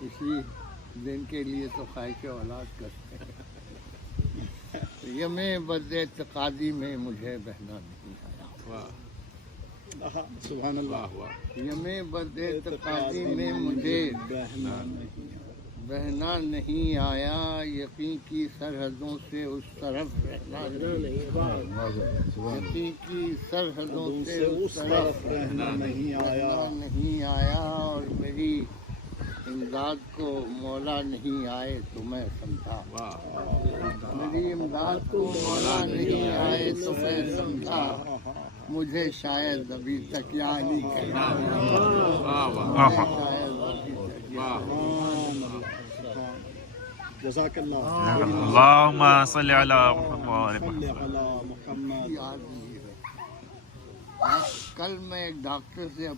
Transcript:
اسی دن کے لیے تو خواہش اولاد کرتے ہیں. یم بد اعتقادی میں مجھے بہنا نہیں آیا. سبحان اللہ. یم بد اعتقادی میں مجھے بہنا نہیں آیا. یقین کی سرحدوں سے اس طرف رہنا نہیں. یقین کی سرحدوں سے اس طرف رہنا نہیں آیا. اور میری امداد کو مولا نہیں آئے تو میں سمجھا. میری امداد کو مولا نہیں آئے تو میں سمجھا. مجھے شاید ابھی تک یاد نہیں کرنا. جزاک اللہ. اللہم صلی علی محمد. یاد نہیں ہے. کل میں ایک ڈاکٹر سے